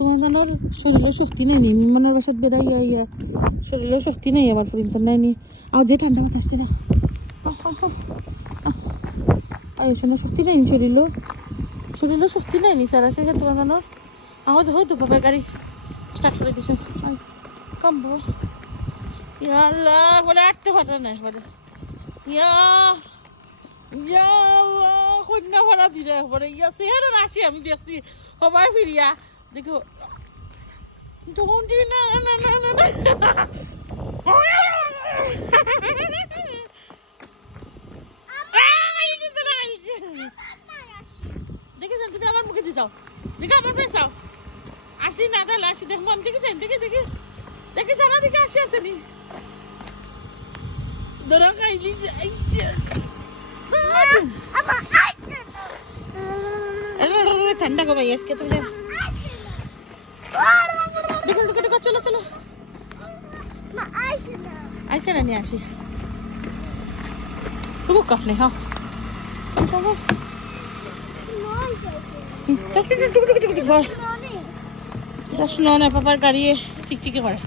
তোমার জানোর শরীরের শক্তি নেই নি মনের বাসাত বেড়াইয়া ইয়া শরীরের শক্তি নেই আমার ফ্রিন্টার নাই নি আর যে ঠান্ডা বাতাস না শোনো শক্তি নেই শরীরের শক্তি নেই নি সারা শেষে তোমার জানোর হয়তো বাবা গাড়ি স্টার্ট করে দিছে কম বাবা ইয়া আল্লাহ বলে আটতে পারে না বলে ইয়া ইয়া আল্লাহ কন্যা ভাড়া দিলে বলে ইয়া সেহারা আসি আমি দেখছি সবাই ফিরিয়া দেখো না না না না দেখেছেন তুমি আমার মুখে দিয়ে যাও দেখে আমার ফেস যাও আসি না তাহলে আসি দেখবো আমি দেখেছেন দেখি সারা দিকে আসি আসেনি ধরা খাই দিয়েছে ঠান্ডা কমাই আজকে তুমি দেখো চলো চলো আইসে না নিয়ে আসি তবু কাপ নেই হ্যাঁ পাপার গাড়ি টিকটিকি করে